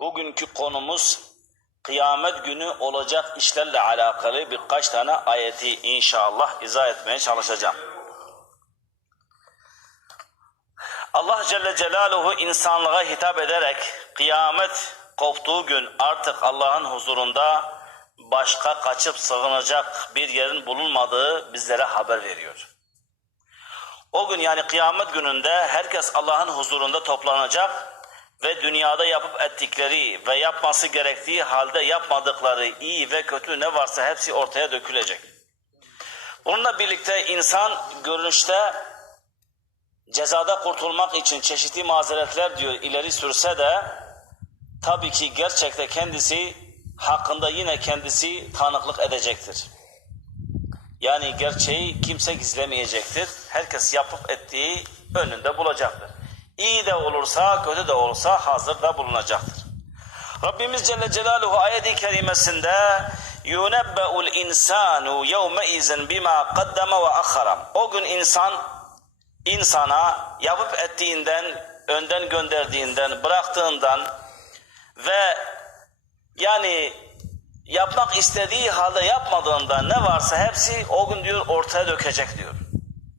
Bugünkü konumuz kıyamet günü olacak işlerle alakalı birkaç tane ayeti inşallah izah etmeye çalışacağım. Allah Celle Celaluhu insanlığa hitap ederek kıyamet koptuğu gün artık Allah'ın huzurunda başka kaçıp sığınacak bir yerin bulunmadığı bizlere haber veriyor. O gün yani kıyamet gününde herkes Allah'ın huzurunda toplanacak ve dünyada yapıp ettikleri ve yapması gerektiği halde yapmadıkları iyi ve kötü ne varsa hepsi ortaya dökülecek. Bununla birlikte insan görünüşte cezada kurtulmak için çeşitli mazeretler diyor ileri sürse de tabii ki gerçekte kendisi hakkında yine kendisi tanıklık edecektir. Yani gerçeği kimse gizlemeyecektir. Herkes yapıp ettiği önünde bulacaktır. İyi de olursa, kötü de olsa hazırda bulunacaktır. Rabbimiz Celle Celaluhu ayeti kerimesinde yunebbe'ul insanu yevme izin bima kaddeme ve akhara. O gün insan insana yapıp ettiğinden, önden gönderdiğinden, bıraktığından ve yani yapmak istediği halde yapmadığında ne varsa hepsi o gün diyor ortaya dökecek diyor.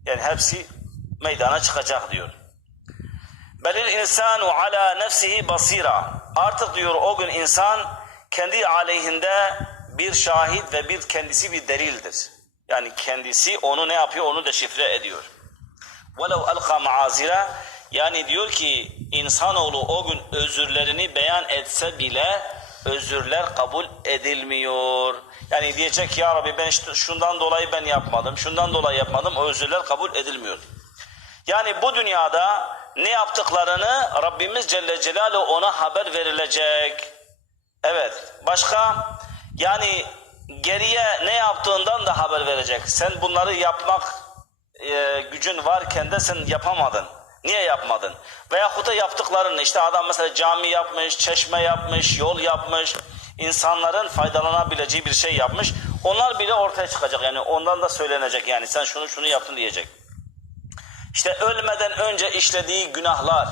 Yani hepsi meydana çıkacak diyor. Belil insanu ala nefsihi basira. Artık diyor o gün insan kendi aleyhinde bir şahit ve bir kendisi bir delildir. Yani kendisi onu ne yapıyor onu deşifre ediyor. Velev alqa maazira yani diyor ki insanoğlu o gün özürlerini beyan etse bile özürler kabul edilmiyor. Yani diyecek ya Rabbi ben işte şundan dolayı ben yapmadım, şundan dolayı yapmadım o özürler kabul edilmiyor. Yani bu dünyada ne yaptıklarını Rabbimiz Celle Celaluhu ona haber verilecek. Evet. Başka yani geriye ne yaptığından da haber verecek. Sen bunları yapmak e, gücün varken de sen yapamadın. Niye yapmadın? Veyahut da yaptıklarını işte adam mesela cami yapmış, çeşme yapmış, yol yapmış, insanların faydalanabileceği bir şey yapmış. Onlar bile ortaya çıkacak yani ondan da söylenecek yani sen şunu şunu yaptın diyecek. İşte ölmeden önce işlediği günahlar,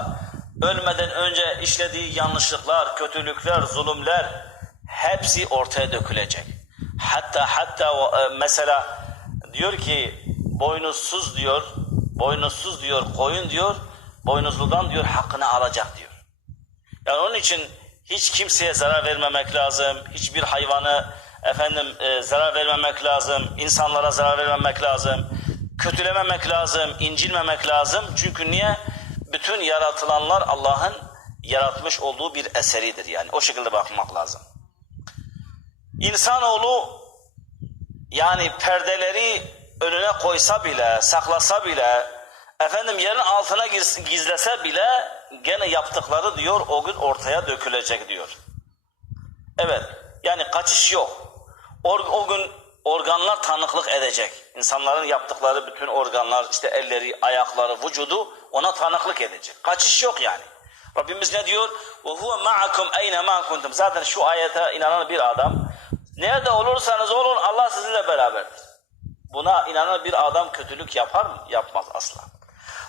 ölmeden önce işlediği yanlışlıklar, kötülükler, zulümler hepsi ortaya dökülecek. Hatta hatta e, mesela diyor ki boynuzsuz diyor, boynuzsuz diyor, koyun diyor, boynuzludan diyor hakkını alacak diyor. Yani onun için hiç kimseye zarar vermemek lazım, hiçbir hayvanı efendim e, zarar vermemek lazım, insanlara zarar vermemek lazım kötülememek lazım, incilmemek lazım. Çünkü niye? Bütün yaratılanlar Allah'ın yaratmış olduğu bir eseridir yani. O şekilde bakmak lazım. İnsanoğlu yani perdeleri önüne koysa bile, saklasa bile, efendim yerin altına gizlese bile gene yaptıkları diyor o gün ortaya dökülecek diyor. Evet yani kaçış yok. O, o gün organlar tanıklık edecek. İnsanların yaptıkları bütün organlar, işte elleri, ayakları, vücudu ona tanıklık edecek. Kaçış yok yani. Rabbimiz ne diyor? وَهُوَ مَعَكُمْ اَيْنَ مَا كُنْتُمْ Zaten şu ayete inanan bir adam, nerede olursanız olun Allah sizinle beraberdir. Buna inanan bir adam kötülük yapar mı? Yapmaz asla.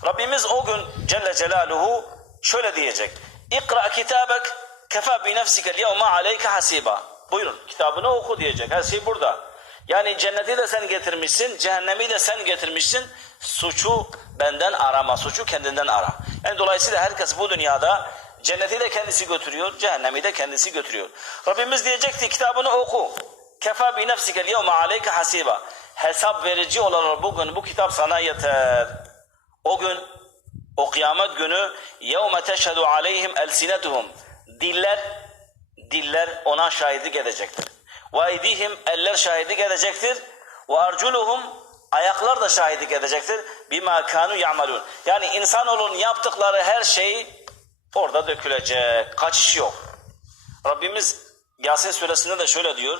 Rabbimiz o gün Celle Celaluhu şöyle diyecek. İkra kitabek kefa bi nefsike yevme aleyke hasiba. Buyurun kitabını oku diyecek. Her şey burada. Yani cenneti de sen getirmişsin, cehennemi de sen getirmişsin. Suçu benden arama, suçu kendinden ara. Yani dolayısıyla herkes bu dünyada cenneti de kendisi götürüyor, cehennemi de kendisi götürüyor. Rabbimiz diyecekti kitabını oku. Kefa bi nefsikel yevme aleyke hasiba. Hesap verici olan bugün bu kitap sana yeter. O gün, o kıyamet günü yevme teşhedü aleyhim elsinetuhum. Diller, diller ona şahitlik edecektir. Ve eydihim eller şahitlik edecektir. Ve arculuhum ayaklar da şahitlik edecektir. Bima kanu ya'malun. Yani insanoğlunun yaptıkları her şey orada dökülecek. Kaçış yok. Rabbimiz Yasin suresinde de şöyle diyor.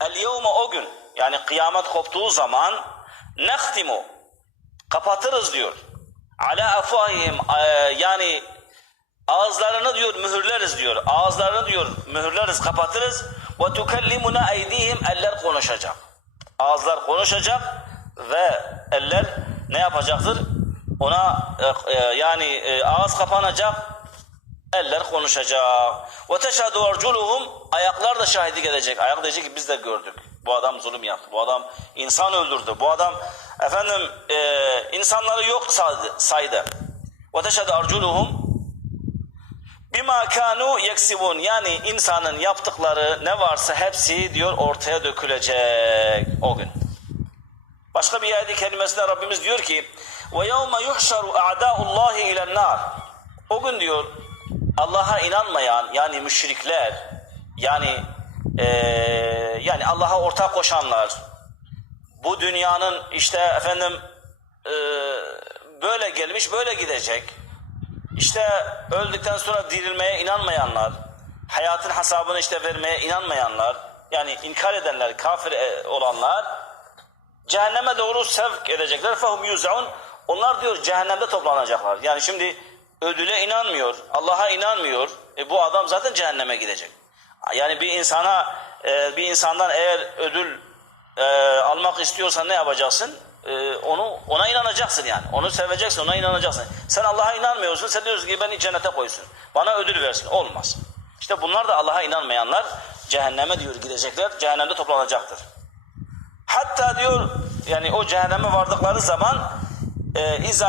El yevme o gün yani kıyamet koptuğu zaman nehtimu kapatırız diyor. Ala afahihim yani ağızlarını diyor mühürleriz diyor. Ağızlarını diyor mühürleriz kapatırız. Ve tukellimuna eydihim eller konuşacak. Ağızlar konuşacak ve eller ne yapacaktır? Ona e, e, yani e, ağız kapanacak, Eller konuşacak. Ve teşhadu arculuhum ayaklar da şahitlik edecek. Ayak diyecek ki biz de gördük. Bu adam zulüm yaptı. Bu adam insan öldürdü. Bu adam efendim e, insanları yok saydı. Ve teşhadu arculuhum bima kanu yeksibun yani insanın yaptıkları ne varsa hepsi diyor ortaya dökülecek o gün. Başka bir ayet-i kerimesinde Rabbimiz diyor ki ve yevme yuhşaru a'da'ullahi ilen nar. O gün diyor Allah'a inanmayan yani müşrikler yani eee, yani Allah'a ortak koşanlar bu dünyanın işte efendim eee, böyle gelmiş böyle gidecek. İşte öldükten sonra dirilmeye inanmayanlar, hayatın hesabını işte vermeye inanmayanlar, yani inkar edenler, kafir e, olanlar cehenneme doğru sevk edecekler. Fehum yuzaun. Onlar diyor cehennemde toplanacaklar. Yani şimdi ödüle inanmıyor, Allah'a inanmıyor. E bu adam zaten cehenneme gidecek. Yani bir insana, e, bir insandan eğer ödül e, almak istiyorsan ne yapacaksın? E, onu ona inanacaksın yani. Onu seveceksin, ona inanacaksın. Sen Allah'a inanmıyorsun. Sen diyorsun ki beni cennete koysun. Bana ödül versin. Olmaz. İşte bunlar da Allah'a inanmayanlar cehenneme diyor gidecekler. Cehennemde toplanacaktır. Hatta diyor yani o cehenneme vardıkları zaman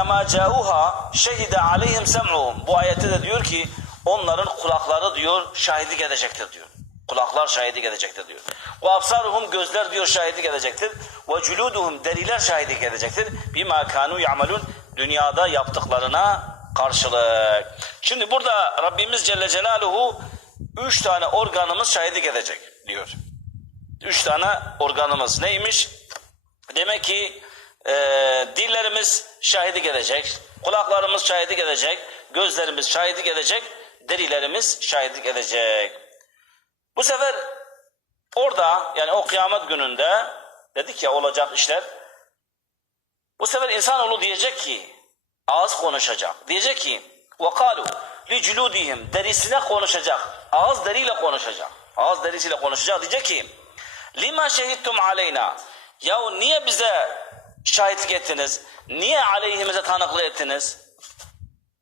mâ câuhâ şehide aleyhim sem'uhum. Bu ayette de diyor ki onların kulakları diyor şahitlik edecektir diyor. Kulaklar şahitlik edecektir diyor. Ve absaruhum gözler diyor şahitlik edecektir. Ve culuduhum deriler şahitlik edecektir. Bima kanu ya'malun dünyada yaptıklarına karşılık. Şimdi burada Rabbimiz Celle Celaluhu üç tane organımız şahitlik edecek diyor. Üç tane organımız neymiş? Demek ki e, dillerimiz şahitlik edecek, kulaklarımız şahitlik edecek, gözlerimiz şahitlik edecek, derilerimiz şahitlik edecek. Bu sefer orada yani o kıyamet gününde dedik ya olacak işler. Bu sefer insanoğlu diyecek ki ağız konuşacak. Diyecek ki وَقَالُوا لِجُلُودِهِمْ Derisine konuşacak. Ağız deriyle konuşacak. Ağız derisiyle konuşacak. Diyecek ki lima şehittum aleyna. Yahu niye bize şahitlik ettiniz? Niye aleyhimize tanıklık ettiniz?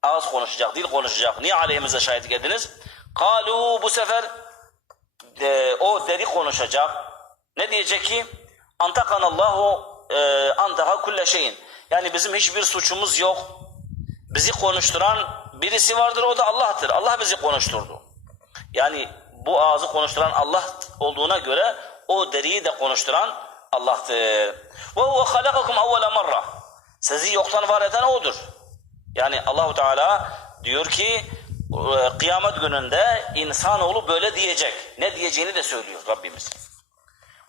Ağız konuşacak, dil konuşacak. Niye aleyhimize şahitlik ettiniz? Kalu bu sefer e, o deri konuşacak. Ne diyecek ki? Antakanallahu e, antaha kulle şeyin. Yani bizim hiçbir suçumuz yok. Bizi konuşturan birisi vardır o da Allah'tır. Allah bizi konuşturdu. Yani bu ağzı konuşturan Allah olduğuna göre o deriyi de konuşturan Allah'tır. Ve huve halakakum evvela marra. Sizi yoktan var eden odur. Yani Allahu Teala diyor ki kıyamet gününde insanoğlu böyle diyecek. Ne diyeceğini de söylüyor Rabbimiz.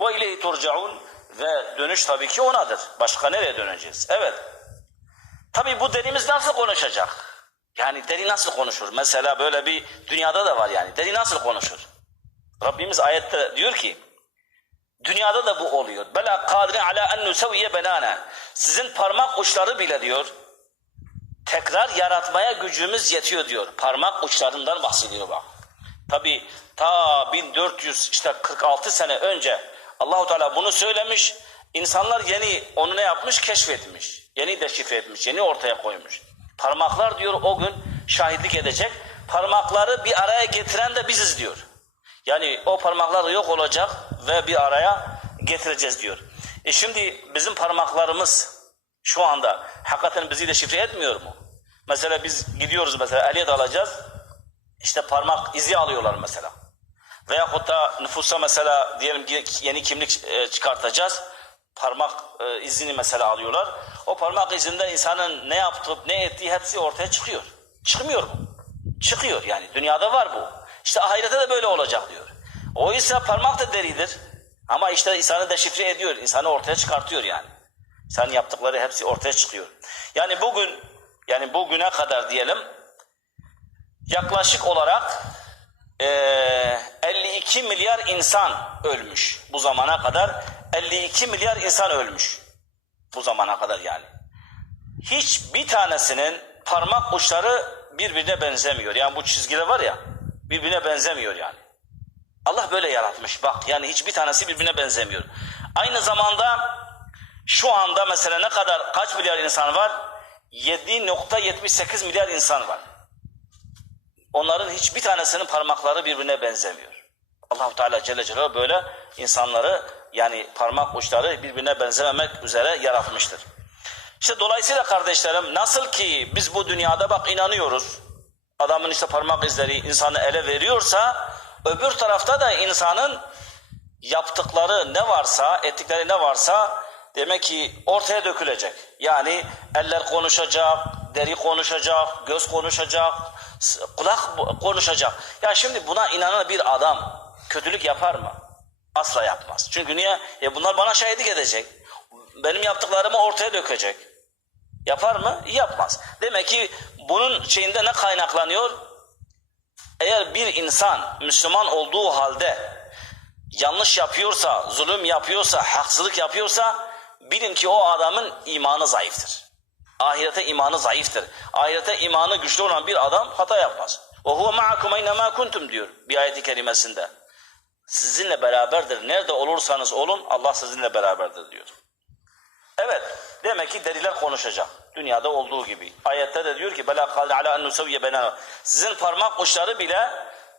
Ve ileyhi turcaun ve dönüş tabii ki onadır. Başka nereye döneceğiz? Evet. Tabii bu derimiz nasıl konuşacak? Yani deri nasıl konuşur? Mesela böyle bir dünyada da var yani. Deri nasıl konuşur? Rabbimiz ayette diyor ki dünyada da bu oluyor. Bela kadri ala en nusavviye benane. Sizin parmak uçları bile diyor tekrar yaratmaya gücümüz yetiyor diyor. Parmak uçlarından bahsediyor bak. Tabi ta 1400 işte 46 sene önce Allahu Teala bunu söylemiş. İnsanlar yeni onu ne yapmış? Keşfetmiş. Yeni deşifre etmiş. Yeni ortaya koymuş. Parmaklar diyor o gün şahitlik edecek. Parmakları bir araya getiren de biziz diyor. Yani o parmaklar yok olacak ve bir araya getireceğiz diyor. E şimdi bizim parmaklarımız şu anda hakikaten bizi de şifre etmiyor mu? Mesela biz gidiyoruz mesela ehliyet alacağız. İşte parmak izi alıyorlar mesela. Veyahut da nüfusa mesela diyelim ki yeni kimlik e, çıkartacağız. Parmak e, izini mesela alıyorlar. O parmak izinden insanın ne yaptığı, ne ettiği hepsi ortaya çıkıyor. Çıkmıyor mu? Çıkıyor yani. Dünyada var bu. İşte ahirete de böyle olacak diyor. Oysa parmak da deridir. Ama işte insanı deşifre ediyor. insanı ortaya çıkartıyor yani. İnsanın yaptıkları hepsi ortaya çıkıyor. Yani bugün yani bugüne kadar diyelim yaklaşık olarak eee 52 milyar insan ölmüş. Bu zamana kadar 52 milyar insan ölmüş. Bu zamana kadar yani. Hiçbir tanesinin parmak uçları birbirine benzemiyor. Yani bu çizgiler var ya birbirine benzemiyor yani. Allah böyle yaratmış bak yani hiçbir tanesi birbirine benzemiyor. Aynı zamanda şu anda mesela ne kadar kaç milyar insan var? 7.78 milyar insan var. Onların hiçbir tanesinin parmakları birbirine benzemiyor. Allahu Teala Celle Celaluhu böyle insanları yani parmak uçları birbirine benzememek üzere yaratmıştır. İşte dolayısıyla kardeşlerim nasıl ki biz bu dünyada bak inanıyoruz. Adamın işte parmak izleri insanı ele veriyorsa öbür tarafta da insanın yaptıkları ne varsa, ettikleri ne varsa demek ki ortaya dökülecek. Yani eller konuşacak, deri konuşacak, göz konuşacak, kulak konuşacak. Ya şimdi buna inanan bir adam kötülük yapar mı? Asla yapmaz. Çünkü niye? E bunlar bana şahitlik edecek. Benim yaptıklarımı ortaya dökecek. Yapar mı? Yapmaz. Demek ki bunun şeyinde ne kaynaklanıyor? Eğer bir insan Müslüman olduğu halde yanlış yapıyorsa, zulüm yapıyorsa, haksızlık yapıyorsa bilin ki o adamın imanı zayıftır. Ahirete imanı zayıftır. Ahirete imanı güçlü olan bir adam hata yapmaz. O huve ma'akum eynemâ kuntum diyor bir ayeti kerimesinde. Sizinle beraberdir. Nerede olursanız olun Allah sizinle beraberdir diyor. Evet. Demek ki deriler konuşacak. Dünyada olduğu gibi. Ayette de diyor ki bela kâle alâ en nusevye benâ. Sizin parmak uçları bile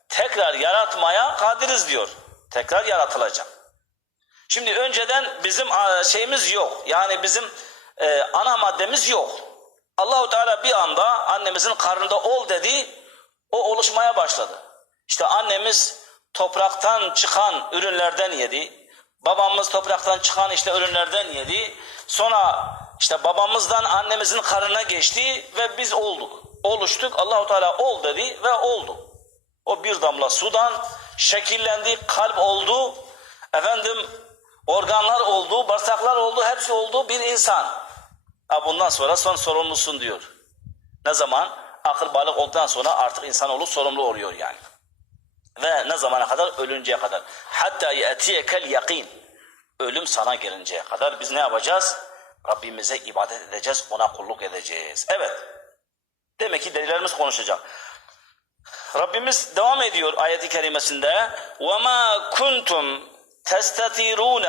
tekrar yaratmaya kadiriz diyor. Tekrar yaratılacak. Şimdi önceden bizim şeyimiz yok. Yani bizim e, ana maddemiz yok. Allahu Teala bir anda annemizin karnında ol dedi. O oluşmaya başladı. İşte annemiz topraktan çıkan ürünlerden yedi. Babamız topraktan çıkan işte ürünlerden yedi. Sonra işte babamızdan annemizin karnına geçti ve biz olduk. Oluştuk. Allahu Teala ol dedi ve oldu. O bir damla sudan şekillendi, kalp oldu. Efendim organlar oldu, bağırsaklar oldu, hepsi oldu bir insan. Ha bundan sonra son sorumlusun diyor. Ne zaman? Akıl balık olduktan sonra artık insanoğlu sorumlu oluyor yani. Ve ne zamana kadar? Ölünceye kadar. Hatta yetiyekel yakin. Ölüm sana gelinceye kadar biz ne yapacağız? Rabbimize ibadet edeceğiz, ona kulluk edeceğiz. Evet. Demek ki delilerimiz konuşacak. Rabbimiz devam ediyor ayeti kerimesinde. وَمَا كُنْتُمْ تَسْتَطِيرُونَ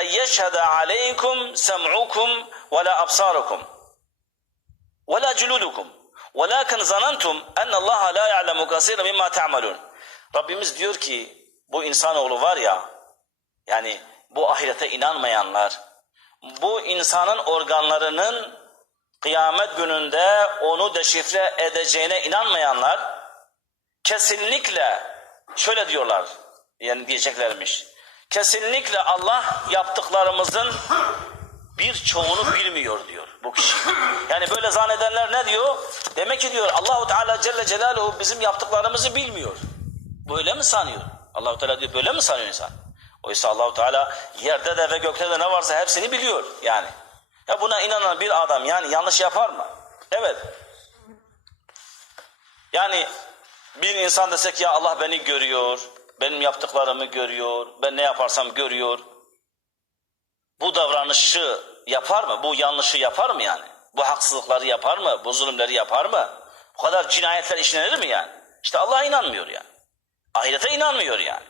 اَنْ يَشْهَدَ عَلَيْكُمْ سَمْعُكُمْ وَلَا أَبْصَارُكُمْ وَلَا جُلُودُكُمْ وَلَكِنْ ظَنَنْتُمْ اَنَّ اللّٰهَ لَا يَعْلَمُ كَثِيرًا مِمَّا تَعْمَلُونَ Rabbimiz diyor ki bu insanoğlu var ya yani bu ahirete inanmayanlar bu insanın organlarının kıyamet gününde onu deşifre edeceğine inanmayanlar kesinlikle şöyle diyorlar yani diyeceklermiş. Kesinlikle Allah yaptıklarımızın birçoğunu bilmiyor diyor bu kişi. Yani böyle zannedenler ne diyor? Demek ki diyor Allahu Teala Celle Celaluhu bizim yaptıklarımızı bilmiyor. Böyle mi sanıyor? Allahu Teala diyor böyle mi sanıyor insan? Oysa Allahu Teala yerde de ve gökte de ne varsa hepsini biliyor yani. Ya buna inanan bir adam yani yanlış yapar mı? Evet. Yani bir insan desek ya Allah beni görüyor, benim yaptıklarımı görüyor, ben ne yaparsam görüyor. Bu davranışı yapar mı? Bu yanlışı yapar mı yani? Bu haksızlıkları yapar mı? Bu zulümleri yapar mı? Bu kadar cinayetler işlenir mi yani? İşte Allah'a inanmıyor yani. Ahirete inanmıyor yani.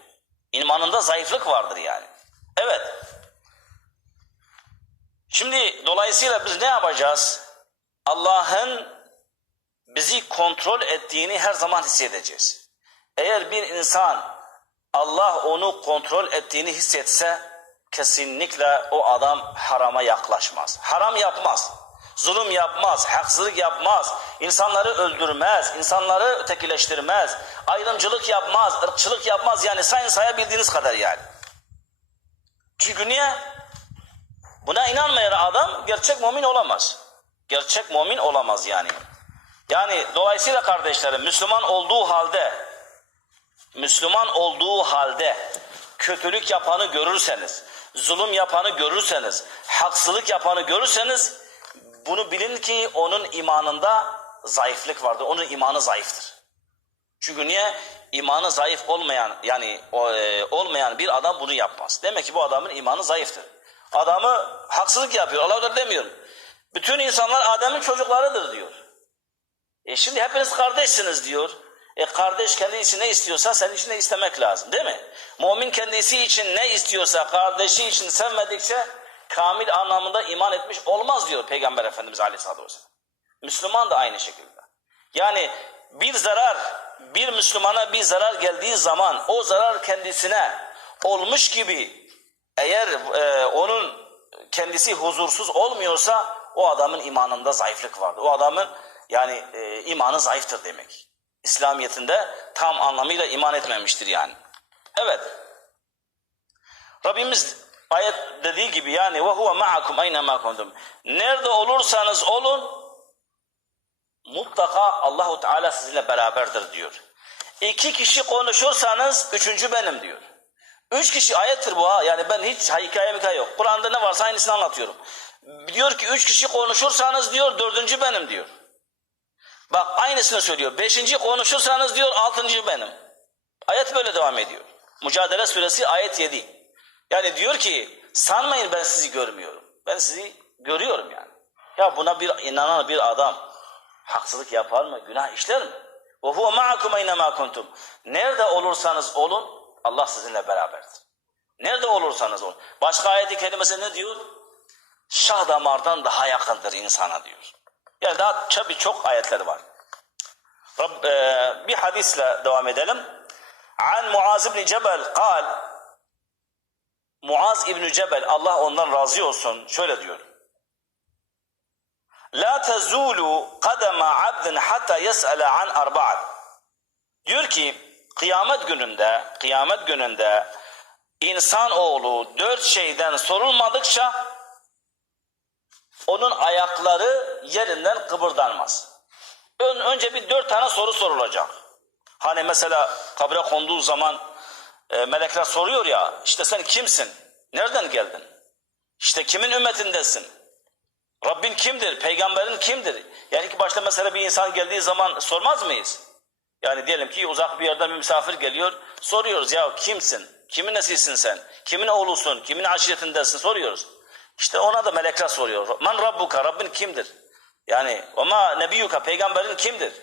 İmanında zayıflık vardır yani. Evet. Şimdi dolayısıyla biz ne yapacağız? Allah'ın bizi kontrol ettiğini her zaman hissedeceğiz. Eğer bir insan Allah onu kontrol ettiğini hissetse kesinlikle o adam harama yaklaşmaz. Haram yapmaz. Zulüm yapmaz, haksızlık yapmaz, insanları öldürmez, insanları ötekileştirmez, ayrımcılık yapmaz, ırkçılık yapmaz yani sayın sayabildiğiniz kadar yani. Çünkü niye? Buna inanmayan adam gerçek mümin olamaz. Gerçek mümin olamaz yani. Yani dolayısıyla kardeşlerim Müslüman olduğu halde Müslüman olduğu halde kötülük yapanı görürseniz, zulüm yapanı görürseniz, haksızlık yapanı görürseniz bunu bilin ki onun imanında zayıflık vardır. Onun imanı zayıftır. Çünkü niye? İmanı zayıf olmayan yani e, olmayan bir adam bunu yapmaz. Demek ki bu adamın imanı zayıftır. Adamı haksızlık yapıyor. Allah da demiyor. Bütün insanlar Adem'in çocuklarıdır diyor. E şimdi hepiniz kardeşsiniz diyor. E kardeş kendisi ne istiyorsa senin için de istemek lazım değil mi? Mümin kendisi için ne istiyorsa kardeşi için sevmedikçe kamil anlamında iman etmiş olmaz diyor Peygamber Efendimiz Aleyhisselatü Vesselam. Müslüman da aynı şekilde. Yani bir zarar bir Müslümana bir zarar geldiği zaman o zarar kendisine olmuş gibi eğer e, onun kendisi huzursuz olmuyorsa o adamın imanında zayıflık vardır. O adamın yani e, imanı zayıftır demek. İslamiyetinde tam anlamıyla iman etmemiştir yani. Evet. Rabbimiz ayet dediği gibi yani ve huve ma'akum ayne ma kuntum. Nerede olursanız olun mutlaka Allahu Teala sizinle beraberdir diyor. İki kişi konuşursanız üçüncü benim diyor. Üç kişi ayettir bu ha. Yani ben hiç hikaye hikaye yok. Kur'an'da ne varsa aynısını anlatıyorum. Diyor ki üç kişi konuşursanız diyor dördüncü benim diyor. Bak aynısını söylüyor. Beşinci konuşursanız diyor altıncı benim. Ayet böyle devam ediyor. Mücadele suresi ayet 7. Yani diyor ki sanmayın ben sizi görmüyorum. Ben sizi görüyorum yani. Ya buna bir inanan bir adam haksızlık yapar mı? Günah işler mi? Ve huve ma'akum aynema kuntum. Nerede olursanız olun Allah sizinle beraberdir. Nerede olursanız olun. Başka ayeti kelimesi ne diyor? Şah damardan daha yakındır insana diyor. Yani daha tabii çok ayetler var. Rab, e, bir hadisle devam edelim. An Muaz ibn Cebel kal Muaz İbni Cebel Allah ondan razı olsun şöyle diyor. La tezulu kadema abdin hatta yes'ale an arba'at. Diyor ki kıyamet gününde kıyamet gününde insan oğlu dört şeyden sorulmadıkça onun ayakları yerinden kıpırdanmaz. Ön, önce bir dört tane soru sorulacak. Hani mesela kabre konduğu zaman e, melekler soruyor ya işte sen kimsin? Nereden geldin? İşte kimin ümmetindesin? Rabbin kimdir? Peygamberin kimdir? Yani ki başta mesela bir insan geldiği zaman sormaz mıyız? Yani diyelim ki uzak bir yerden bir misafir geliyor. Soruyoruz ya kimsin? Kimin nesilsin sen? Kimin oğlusun? Kimin aşiretindesin? Soruyoruz. İşte ona da melekler soruyor. Man Rabbuka? Rabbin kimdir? Yani ama nebiyuka? Peygamberin kimdir?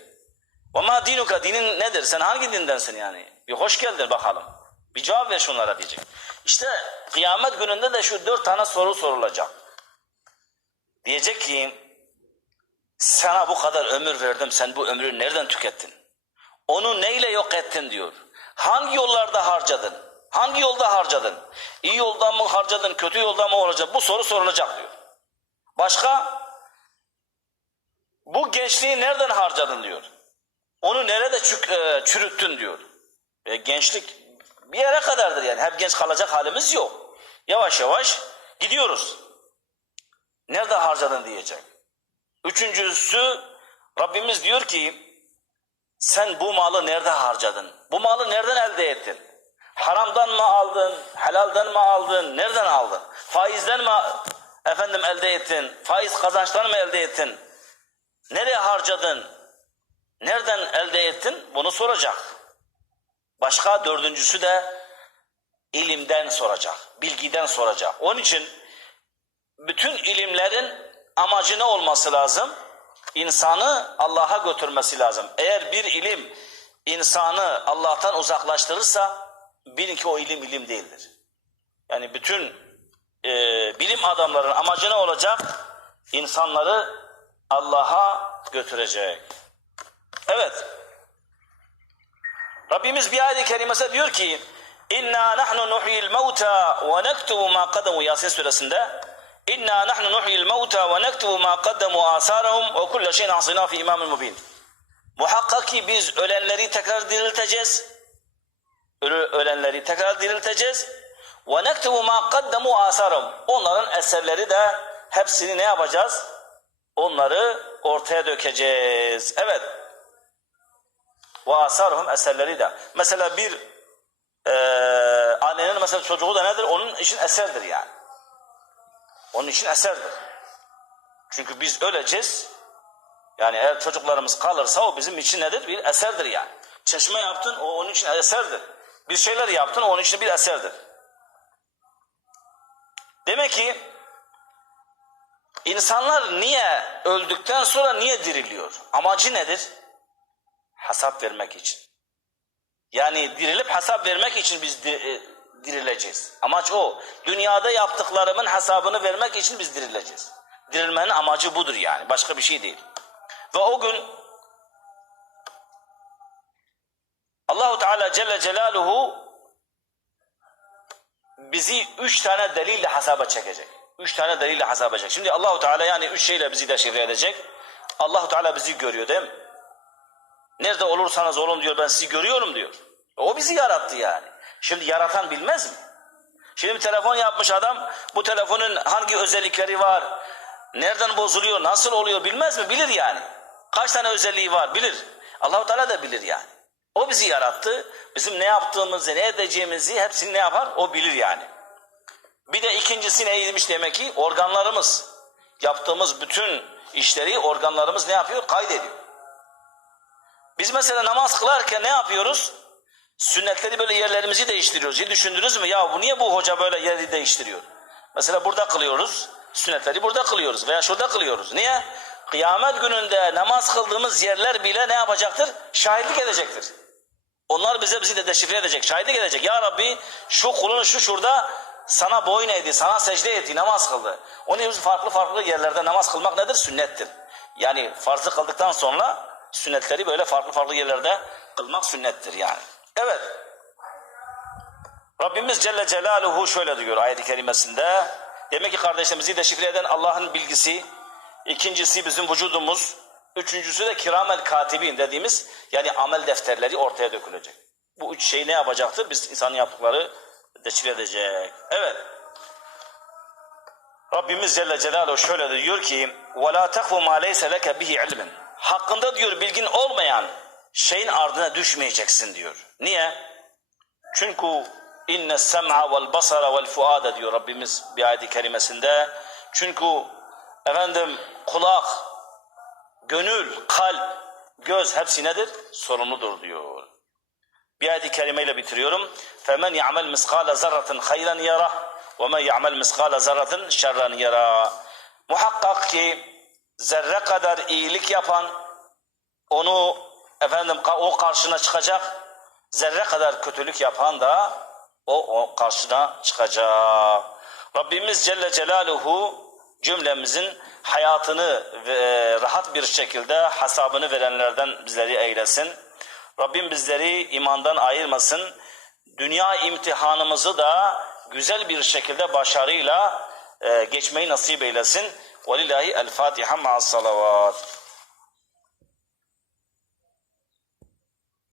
Ama dinuka? Dinin nedir? Sen hangi dindensin yani? Bir hoş geldin bakalım. Bir cevap ver şunlara diyecek. İşte kıyamet gününde de şu dört tane soru sorulacak. Diyecek ki sana bu kadar ömür verdim sen bu ömrü nereden tükettin? Onu neyle yok ettin diyor. Hangi yollarda harcadın? Hangi yolda harcadın? İyi yoldan mı harcadın, kötü yoldan mı harcadın? Bu soru sorulacak diyor. Başka? Bu gençliği nereden harcadın diyor. Onu nerede e, çürüttün diyor. E, gençlik bir yere kadardır yani. Hep genç kalacak halimiz yok. Yavaş yavaş gidiyoruz. Nerede harcadın diyecek. Üçüncüsü Rabbimiz diyor ki sen bu malı nerede harcadın? Bu malı nereden elde ettin? Haramdan mı aldın? Helalden mi aldın? Nereden aldın? Faizden mi efendim elde ettin? Faiz kazançtan mı elde ettin? Nereye harcadın? Nereden elde ettin? Bunu soracak. Başka dördüncüsü de ilimden soracak, bilgiden soracak. Onun için bütün ilimlerin amacı ne olması lazım? İnsanı Allah'a götürmesi lazım. Eğer bir ilim insanı Allah'tan uzaklaştırırsa bilin ki o ilim ilim değildir. Yani bütün e, bilim adamlarının amacı ne olacak? İnsanları Allah'a götürecek. Evet. Rabbimiz bir ayet-i kerimesi diyor ki İnna nahnu nuhyil mevta ve nektubu ma kademu Yasin suresinde İnna nahnu nuhyil mevta ve nektubu ma kademu asarahum ve kulle şeyin asina fi imamil mubin. Muhakkak ki biz ölenleri tekrar dirilteceğiz. Ölü, ölenleri tekrar dirilteceğiz. Ve nektubu ma kademu asarahum. Onların eserleri de hepsini ne yapacağız? Onları ortaya dökeceğiz. Evet. Ve asarhum eserleri de. Mesela bir e, annenin mesela çocuğu da nedir? Onun için eserdir yani. Onun için eserdir. Çünkü biz öleceğiz. Yani eğer çocuklarımız kalırsa o bizim için nedir? Bir eserdir yani. Çeşme yaptın o onun için eserdir. Bir şeyler yaptın onun için bir eserdir. Demek ki insanlar niye öldükten sonra niye diriliyor? Amacı nedir? Hesap vermek için. Yani dirilip hesap vermek için biz e, dirileceğiz. Amaç o. Dünyada yaptıklarımın hesabını vermek için biz dirileceğiz. Dirilmenin amacı budur yani. Başka bir şey değil. Ve o gün Allahu Teala Celle Celaluhu bizi üç tane delille hesaba çekecek. Üç tane delille hesaba çekecek. Şimdi Allahu Teala yani üç şeyle bizi deşifre edecek. Allahu Teala bizi görüyor değil mi? Nerede olursanız olun diyor ben sizi görüyorum diyor. O bizi yarattı yani. Şimdi yaratan bilmez mi? Şimdi bir telefon yapmış adam bu telefonun hangi özellikleri var? Nereden bozuluyor? Nasıl oluyor bilmez mi? Bilir yani. Kaç tane özelliği var bilir. Allahu Teala da bilir yani. O bizi yarattı. Bizim ne yaptığımızı, ne edeceğimizi hepsini ne yapar? O bilir yani. Bir de ikincisi neymiş demek ki? Organlarımız. Yaptığımız bütün işleri organlarımız ne yapıyor? Kaydediyor. Biz mesela namaz kılarken ne yapıyoruz? Sünnetleri böyle yerlerimizi değiştiriyoruz. Hiç düşündünüz mü? Ya bu niye bu hoca böyle yeri değiştiriyor? Mesela burada kılıyoruz. Sünnetleri burada kılıyoruz veya şurada kılıyoruz. Niye? Kıyamet gününde namaz kıldığımız yerler bile ne yapacaktır? Şahitlik edecektir. Onlar bize bizi de deşifre edecek, şahitlik edecek. Ya Rabbi şu kulun şu şurada sana boyun eğdi, sana secde etti, namaz kıldı. Onun için farklı farklı yerlerde namaz kılmak nedir? Sünnettir. Yani farzı kıldıktan sonra sünnetleri böyle farklı farklı yerlerde kılmak sünnettir yani. Evet. Rabbimiz Celle Celaluhu şöyle diyor ayet-i kerimesinde. Demek ki kardeşlerimizi deşifre eden Allah'ın bilgisi. ikincisi bizim vücudumuz. Üçüncüsü de kiramel katibin dediğimiz yani amel defterleri ortaya dökülecek. Bu üç şey ne yapacaktır? Biz insanın yaptıkları deşifre edecek. Evet. Rabbimiz Celle Celaluhu şöyle diyor ki وَلَا تَقْفُ مَا لَيْسَ لَكَ بِهِ عِلْمٍ Hakkında diyor bilgin olmayan şeyin ardına düşmeyeceksin diyor. Niye? Çünkü inne sem'a vel basara vel fuada diyor Rabbimiz bir ayet-i kerimesinde. Çünkü efendim kulak, gönül, kalp, göz hepsi nedir? Sorumludur diyor. Bir ayet-i kerimeyle bitiriyorum. فَمَنْ يَعْمَلْ مِسْقَالَ زَرَّةٍ خَيْرًا يَرَهُ وَمَنْ يَعْمَلْ مِسْقَالَ زَرَّةٍ شَرًّا يَرَهُ Muhakkak ki zerre kadar iyilik yapan onu efendim o karşına çıkacak. Zerre kadar kötülük yapan da o, o karşına çıkacak. Rabbimiz Celle Celaluhu cümlemizin hayatını ve rahat bir şekilde hesabını verenlerden bizleri eylesin. Rabbim bizleri imandan ayırmasın. Dünya imtihanımızı da güzel bir şekilde başarıyla e, geçmeyi nasip eylesin. Velillahi el Fatiha ma'as salavat.